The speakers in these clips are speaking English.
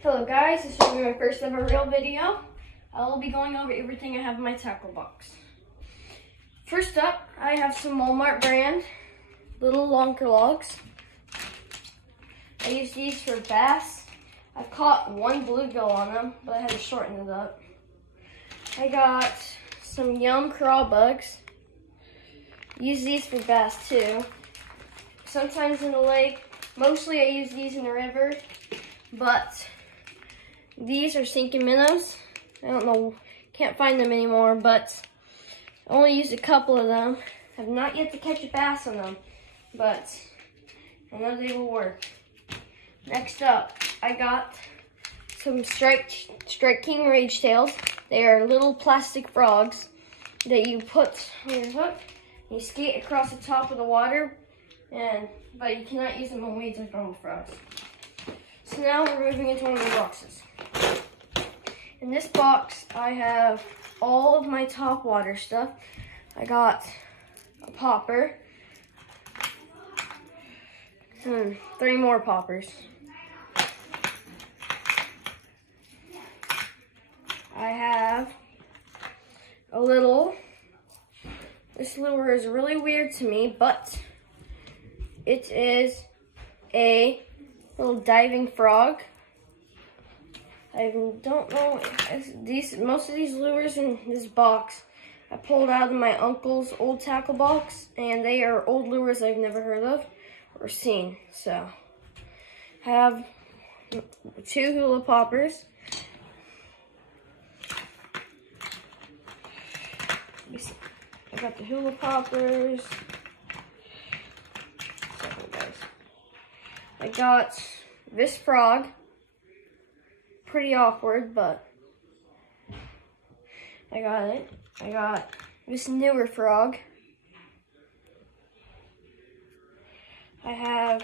Hello guys, this will be my first ever real video. I will be going over everything I have in my tackle box. First up, I have some Walmart brand little lonker logs. I use these for bass. I've caught one bluegill on them, but I had to shorten it up. I got some Yum crawl bugs. Use these for bass too. Sometimes in the lake. Mostly I use these in the river, but these are sinking minnows. I don't know, can't find them anymore, but I only used a couple of them. I have not yet to catch a bass on them, but I know they will work. Next up, I got some Strike King Rage Tails. They are little plastic frogs that you put on your hook. You skate across the top of the water, but you cannot use them on weeds like normal frogs. So now we're moving into one of the boxes. In this box, I have all of my top water stuff. I got a popper, and 3 more poppers. I have a little, this lure is really weird to me, but it is a little diving frog. I don't know, most of these lures in this box I pulled out of my uncle's old tackle box, and they are old lures I've never heard of or seen. So I have 2 hula poppers. I got the hula poppers. I got this frog. Pretty awkward, but I got it. I got this newer frog. I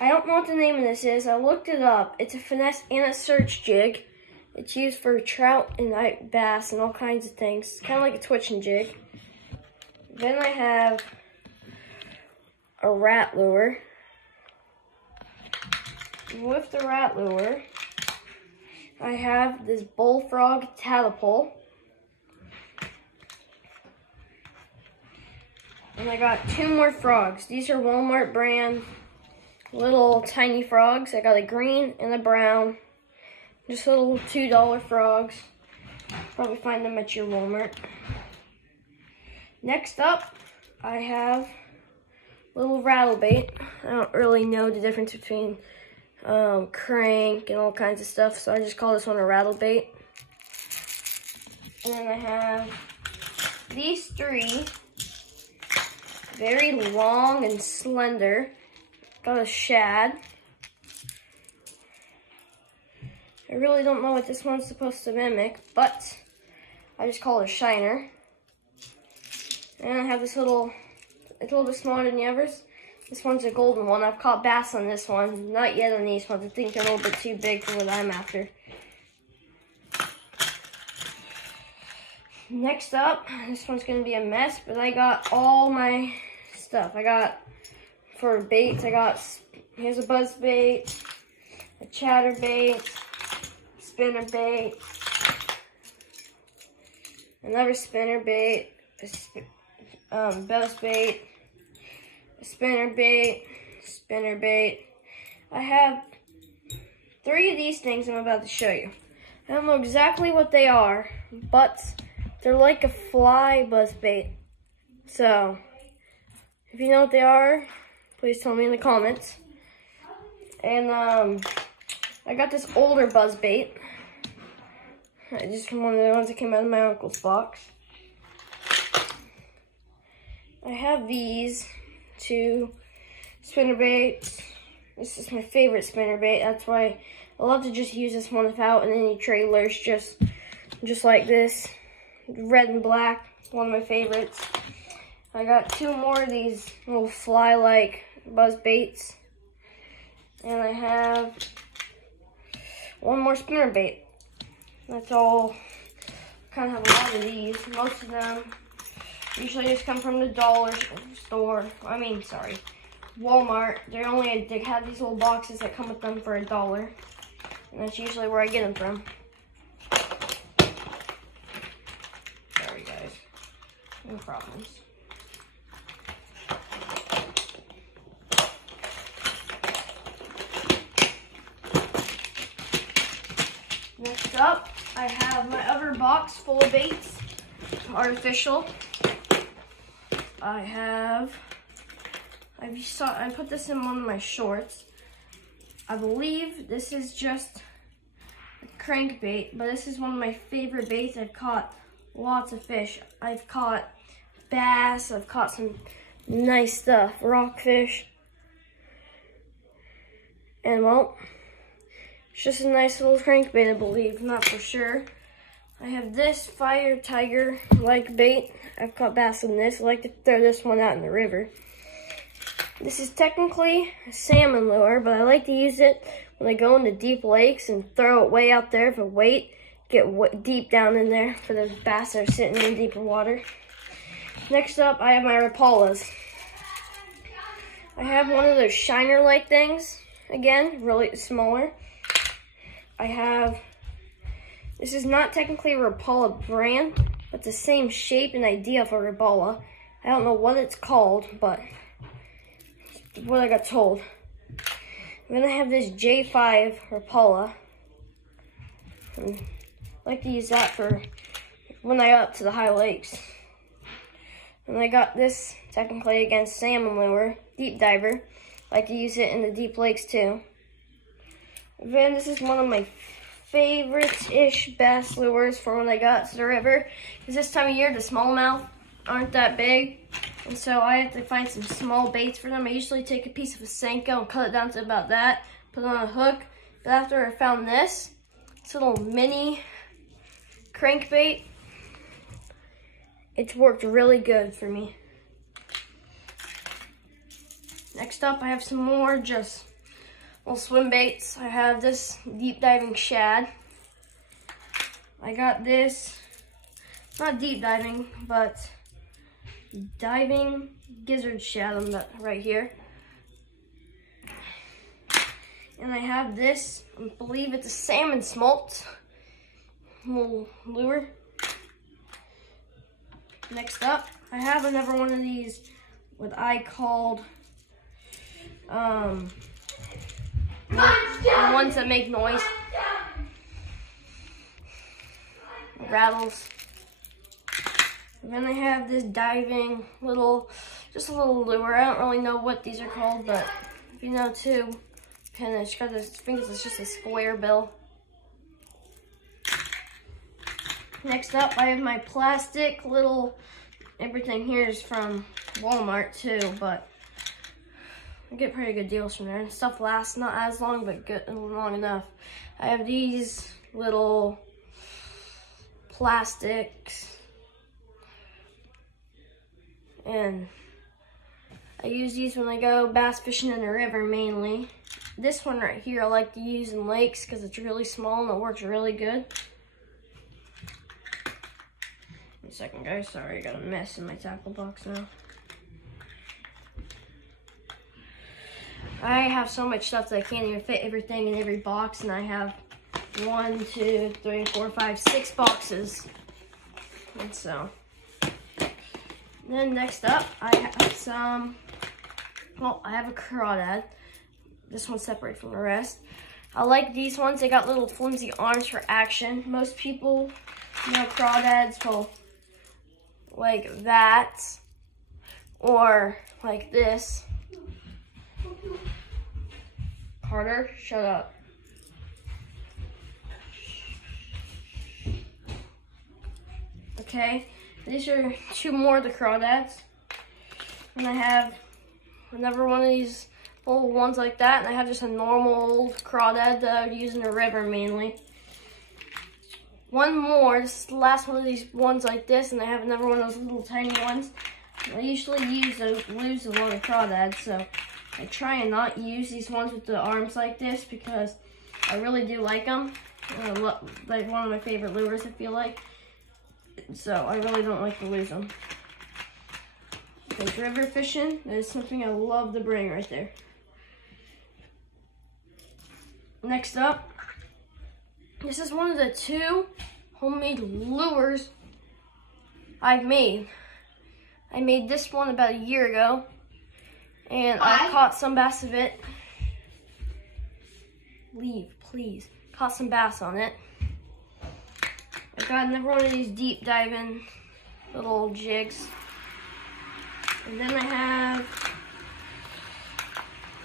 don't know what the name of this is. I looked it up. It's a finesse and a search jig. It's used for trout and bass and all kinds of things. It's kind of like a twitching jig. Then I have a rat lure. With the rat lure, I have this bullfrog tadpole. And I got 2 more frogs. These are Walmart brand little tiny frogs. I got a green and a brown. Just little $2 frogs. Probably find them at your Walmart. Next up, I have little rattle bait. I don't really know the difference between crank and all kinds of stuff, so I just call this one a rattle bait. And then I have these 3, very long and slender. Got a shad. I really don't know what this one's supposed to mimic, but I just call it a shiner. And I have this little, it's a little bit smaller than the others. This one's a golden one. I've caught bass on this one. Not yet on these ones. I think they're a little bit too big for what I'm after. Next up, this one's going to be a mess, but I got all my stuff. I got, for baits, here's a buzz bait, a chatter bait, spinner bait, another spinner bait, buzz bait, spinner bait. I have 3 of these things I'm about to show you. I don't know exactly what they are, but they're like a fly buzz bait. So, if you know what they are, please tell me in the comments. And I got this older buzz bait. Just one of the ones that came out of my uncle's box. I have these 2 spinner baits. This is my favorite spinner bait. That's why I love to just use this one without any trailers, just like this. Red and black, one of my favorites. I got 2 more of these little fly-like buzz baits. And I have 1 more spinner bait. That's all. Kind of have a lot of these. Most of them usually just come from the dollar store. Walmart. They have these little boxes that come with them for $1. And that's usually where I get them from. Sorry guys, no problems. Next up, I have my other box full of baits, artificial. I put this in one of my shorts. I believe this is just a crankbait, but this is one of my favorite baits. I've caught lots of fish. I've caught bass, I've caught some nice stuff, rockfish. And well, it's just a nice little crankbait, I believe, not for sure. I have this Fire Tiger like bait. I've caught bass in this. I like to throw this one out in the river. This is technically a salmon lure, but I like to use it when I go into deep lakes and throw it way out there for weight. Get deep down in there for the bass that are sitting in deeper water. Next up, I have my Rapalas. I have one of those shiner light things. Again, really smaller. This is not technically a Rapala brand, but the same shape and idea for Rapala. I don't know what it's called, but it's what I got told. And then I have this J5 Rapala. I like to use that for when I go up to the high lakes. And I got this technically against salmon lure, deep diver. I like to use it in the deep lakes too. And then this is one of my favorite-ish bass lures for when I got to the river. Because this time of year, the smallmouth aren't that big. And so I have to find some small baits for them. I usually take a piece of a Senko and cut it down to about that, put it on a hook. But after I found this little mini crankbait, it's worked really good for me. Next up, I have some more just little swim baits. I have this deep diving shad. I got this, not deep diving, but diving gizzard shad on that right here. And I have this, I believe it's a salmon smolt little lure. Next up, I have another one of these, what I called the ones that make noise. Rattles. And then I have this diving just a little lure. I don't really know what these are called, but if you know too, it's got this, I think it's just a square bill. Next up, I have my plastic little, everything here is from Walmart too, but I get pretty good deals from there. Stuff lasts not as long, but good long enough. I have these little plastics, and I use these when I go bass fishing in the river mainly. This one right here I like to use in lakes because it's really small and it works really good. One second guys, sorry, I got a mess in my tackle box now. I have so much stuff that I can't even fit everything in every box, and I have 1, 2, 3, 4, 5, 6 boxes. And so, then next up, I have some, well, I have a crawdad. This one's separate from the rest. I like these ones. They got little flimsy arms for action. Most people know crawdads will like that, or like this. Carter, shut up. Okay, these are 2 more of the crawdads. And I have another one of these little ones like that, and I have just a normal old crawdad that I would use in the river mainly. One more, this is the last one of these ones like this, and I have another one of those little tiny ones. I usually lose a lot of crawdads, so I try and not use these ones with the arms like this because I really do like them. Like one of my favorite lures, I feel like. So I really don't like to lose them. Like river fishing, that is something I love to bring right there. Next up, This is one of the 2 homemade lures I've made. I made this one about a year ago, and I caught some bass of it. Leave, please. Caught some bass on it. I got another one of these deep diving little jigs. And then I have,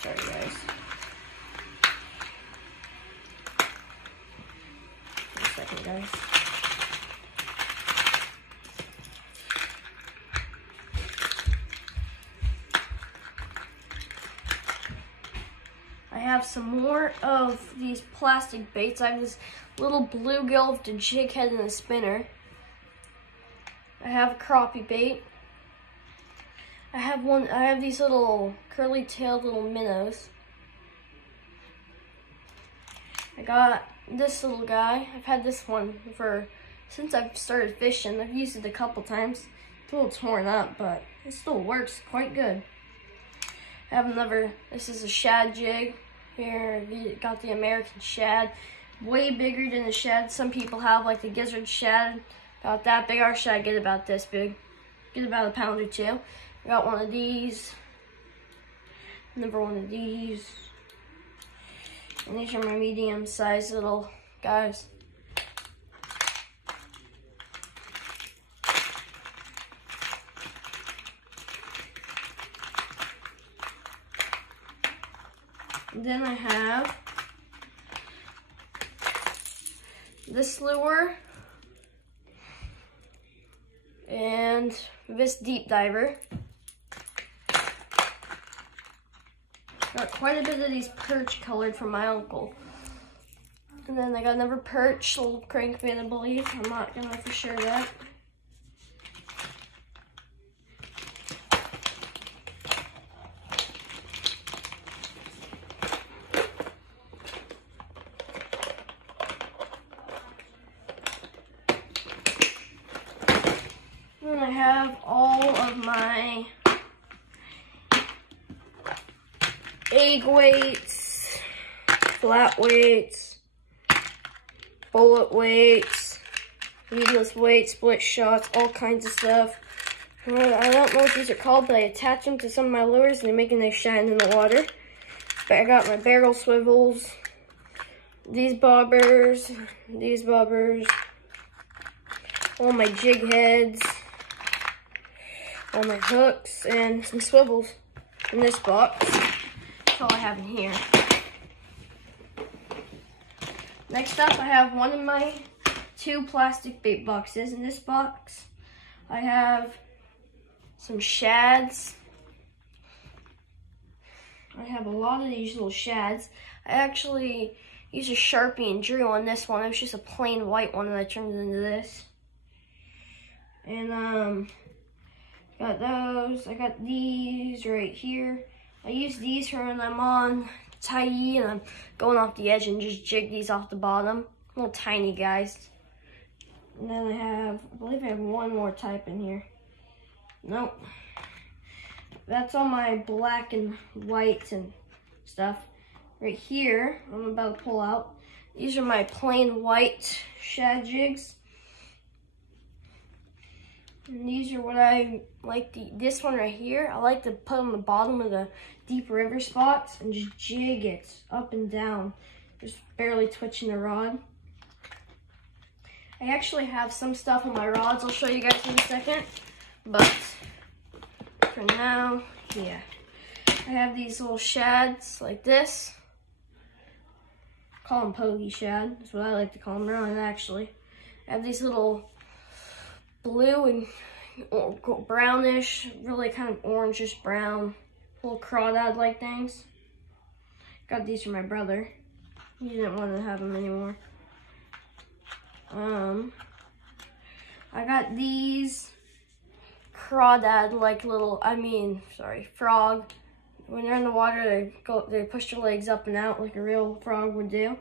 sorry guys. Wait a second, guys. I have some more of these plastic baits. I have this little bluegill with a jig head and a spinner. I have a crappie bait. I have these little curly-tailed little minnows. I got this little guy. I've had this one since I've started fishing. I've used it a couple times. It's a little torn up, but it still works quite good. I have another, this is a shad jig. Here, got the American shad. Way bigger than the shad some people have, like the gizzard shad. About that big. Our shad get about this big. Get about a pound or 2. I got one of these. Another one of these. And these are my medium-sized little guys. Then I have this lure and this deep diver. Got quite a bit of these perch colored from my uncle. And then I got another perch, little crankbait, I believe. I'm not gonna for sure that. Then I have all of my egg weights, flat weights, bullet weights, needless weights, split shots, all kinds of stuff. I don't know what these are called, but I attach them to some of my lures and they make a nice shine in the water. But I got my barrel swivels, these bobbers, all my jig heads, all my hooks, and some swivels in this box. That's all I have in here. Next up, I have one of my 2 plastic bait boxes. In this box, I have some shads. I have a lot of these little shads. I actually used a Sharpie and drew on this one. It was just a plain white one, and I turned it into this. And got those. I got these right here. I use these for when I'm on tie and I'm going off the edge and just jig these off the bottom. Little tiny guys. And then I believe I have one more type in here. Nope. That's all my black and white and stuff. Right here, I'm about to pull out. These are my plain white shad jigs. And these are what I like, this one right here, I like to put on the bottom of the deep river spots and just jig it up and down. Just barely twitching the rod. I actually have some stuff on my rods I'll show you guys in a second. But for now, yeah. I have these little shads like this. Call them pokey shad, that's what I like to call them, really, actually. I have these little blue and brownish, really kind of orangish brown, little crawdad-like things. Got these for my brother. He didn't want to have them anymore. I got these crawdad-like little, frog. When they're in the water, they push their legs up and out like a real frog would do.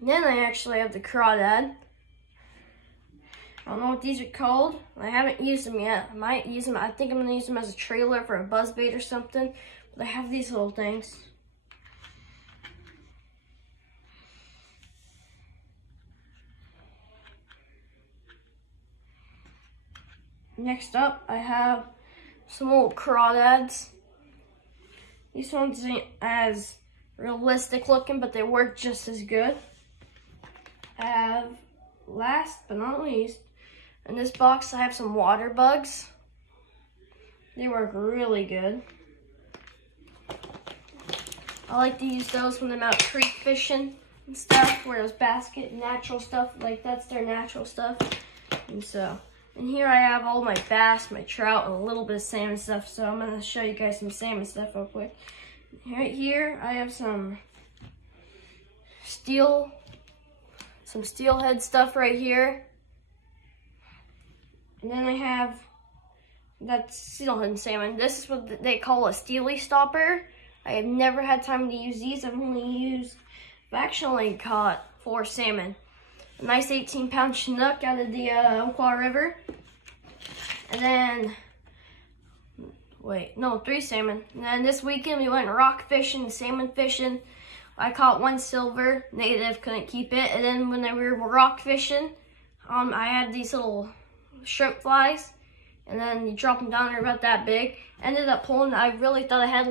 And then I actually have the crawdad. I don't know what these are called. I haven't used them yet. I might use them. I think I'm going to use them as a trailer for a buzzbait or something. But I have these little things. Next up, I have some old crawdads. These ones ain't as realistic looking, but they work just as good. I have, last but not least, in this box I have some water bugs. They work really good. I like to use those when I'm out creek fishing and stuff, where those basket natural stuff, like that's their natural stuff. And here I have all my bass, my trout, and a little bit of salmon stuff. So I'm gonna show you guys some salmon stuff real quick. Right here I have some steelhead stuff right here. And then I have, that's steelhead and salmon. This is what they call a steely stopper. I have never had time to use these. I've actually caught 4 salmon. A nice 18-pound Chinook out of the Umpqua River. And then, 3 salmon. And then this weekend we went rock fishing, salmon fishing. I caught 1 silver, native, couldn't keep it. And then when we were rock fishing, I had these little shrimp flies. And then you drop them down, they're about that big. Ended up pulling, I really thought I had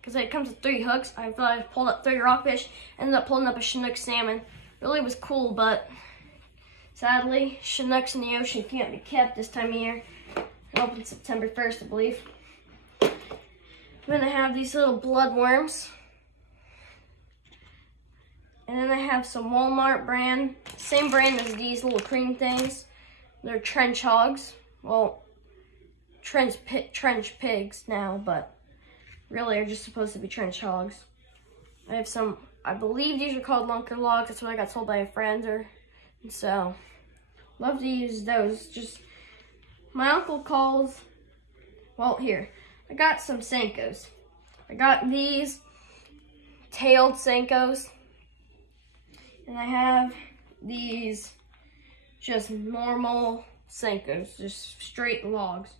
because it comes with 3 hooks, I thought I pulled up 3 rockfish. Ended up pulling up a Chinook salmon. Really was cool, but sadly, Chinooks in the ocean can't be kept this time of year. It opens September 1st, I believe. I'm gonna have these little bloodworms. And then I have some Walmart brand, same brand as these little cream things. They're trench hogs. Well, trench pigs now, but really are just supposed to be trench hogs. I have some, I believe these are called lunker logs. That's what I got told by a friend. And so, love to use those. Just, my uncle calls, well, here. I got some Senkos. I got these tailed Senkos. And I have these just normal Senkos, just straight logs.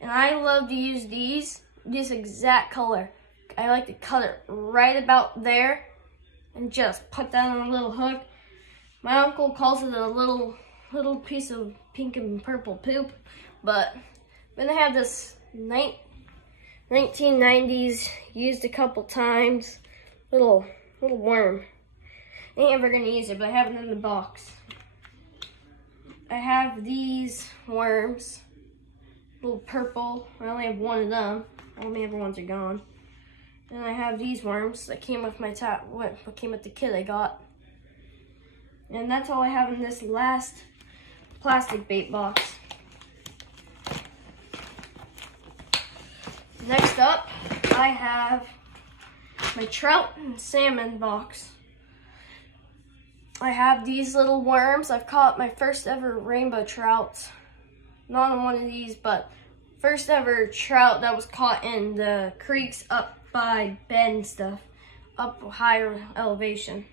And I love to use this exact color. I like to cut it right about there and just put that on a little hook. My uncle calls it a little piece of pink and purple poop, but I'm gonna have this 1990s, used a couple times, little worm. I ain't ever gonna use it, but I have it in the box. I have these worms, little purple. I only have 1 of them. All the other ones are gone. And I have these worms that came with my what came with the kit I got. And that's all I have in this last plastic bait box. Next up, I have my trout and salmon box. I have these little worms. I've caught my first ever rainbow trout. Not on one of these, but first ever trout that was caught in the creeks up by Bend stuff, up higher elevation.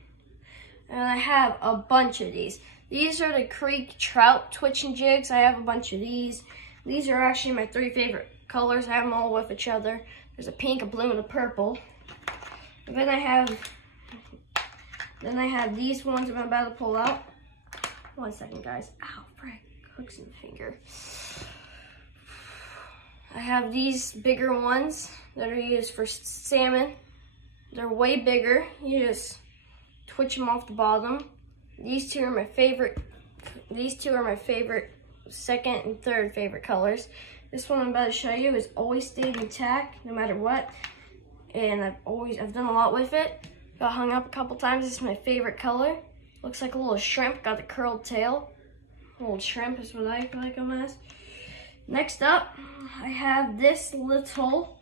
And I have a bunch of these. These are the creek trout twitching jigs. I have a bunch of these. These are actually my 3 favorite colors. I have them all with each other. There's a pink, a blue, and a purple. And then I have these ones I'm about to pull out. 1 second, guys. Ow, frick, hooks in the finger. I have these bigger ones that are used for salmon. They're way bigger. You just twitch them off the bottom. These 2 are my favorite. These 2 are my favorite, second and third favorite colors. This one I'm about to show you has always stayed intact no matter what. And I've done a lot with it. Got hung up a couple times. This is my favorite color. Looks like a little shrimp. Got the curled tail. Little shrimp is what I like them as. Next up, I have this little,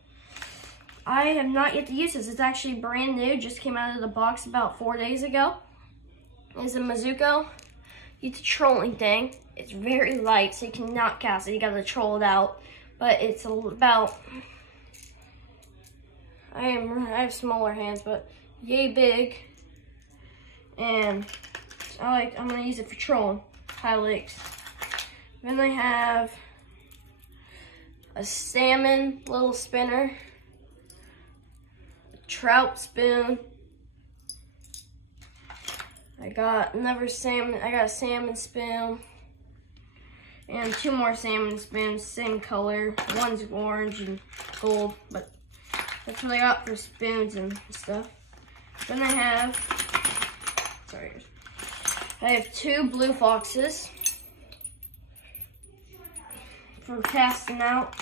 I have not yet to use this. It's actually brand new, just came out of the box about 4 days ago. It's a Mizuko. It's a trolling thing. It's very light, so you cannot cast it. You gotta troll it out. But it's about, I have smaller hands, but yay big. And I'm gonna use it for trolling, high lakes. Then I have a salmon little spinner, a trout spoon. I got a salmon spoon. And 2 more salmon spoons, same color. One's orange and gold, but that's what I got for spoons and stuff. Then I have 2 blue foxes for casting out.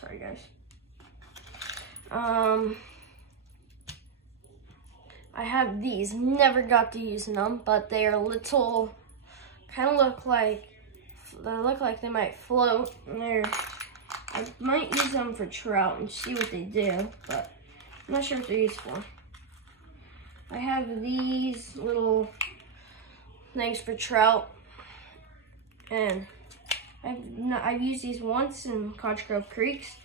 Sorry guys. I have these, never got to using them, but they are little, kind of look like they might float. And I might use them for trout and see what they do, but I'm not sure what they're used for. I have these little things for trout, and I've used these once in Cottage Grove Creeks.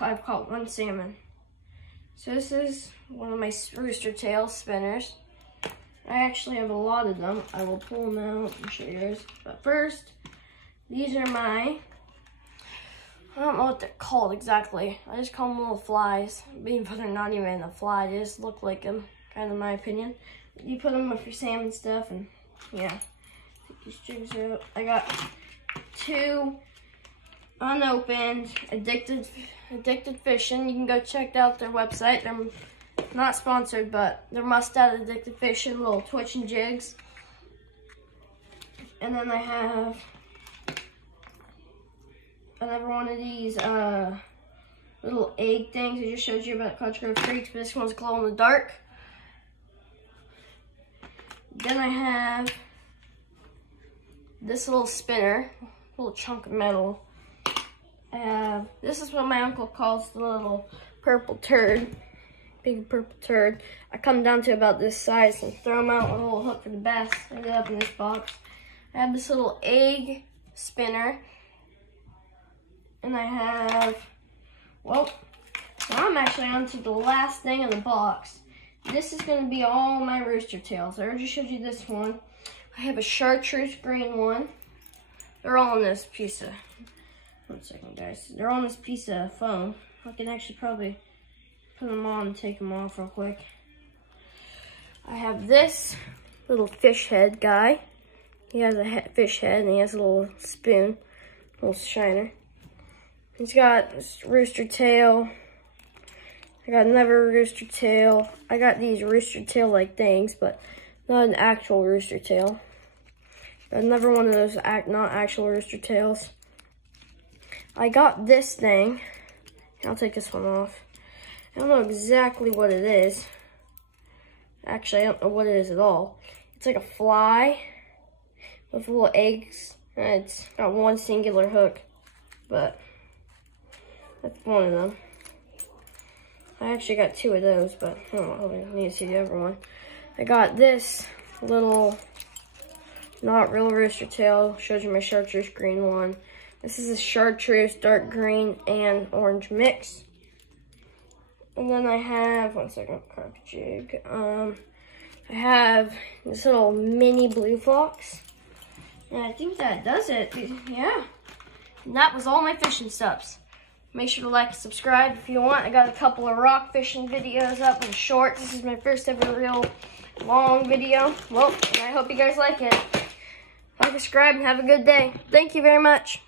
I've caught 1 salmon. So this is one of my rooster tail spinners. I actually have a lot of them. I will pull them out and show you guys. But first, these are I don't know what they're called exactly. I just call them little flies. But they're not even a fly. They just look like them, kind of in my opinion. You put them with your salmon stuff, and yeah. Take these jigs out. I got 2 unopened Addicted Fishing. You can go check out their website. They're not sponsored, but they're Mustad Addicted Fishing, little twitching jigs. And then I have another one of these little egg things I just showed you about Cottage Grove Creeks, but this one's glow in the dark. Then I have this little spinner, little chunk of metal. This is what my uncle calls the little purple turd, big purple turd. I come down to about this size and throw them out with a little hook for the bass. I ended up in this box. I have this little egg spinner, and I have, well, now I'm actually on to the last thing in the box. This is going to be all my rooster tails. I already showed you this one. I have a chartreuse green one. They're all in this piece of, one second guys. They're on this piece of foam. I can actually probably put them on and take them off real quick. I have this little fish head guy. He has a fish head and he has a little spoon, little shiner. He's got this rooster tail. I got another rooster tail. I got these rooster tail like things, but not an actual rooster tail. Got another one of those not actual rooster tails. I got this thing. I'll take this one off. I don't know exactly what it is. Actually, I don't know what it is at all. It's like a fly with little eggs. And it's got one singular hook, but that's one of them. I actually got 2 of those, but I don't know, I need to see the other one. I got this little, not real rooster tail. Shows you my chartreuse green one. This is a chartreuse dark green and orange mix. And then I have, one second, crack jig. I have this little mini blue fox. And I think that does it. Yeah. And that was all my fishing stuffs. Make sure to like and subscribe if you want. I got a couple of rock fishing videos up and shorts. This is my first ever real long video. Well, I hope you guys like it. Like, subscribe, and have a good day. Thank you very much.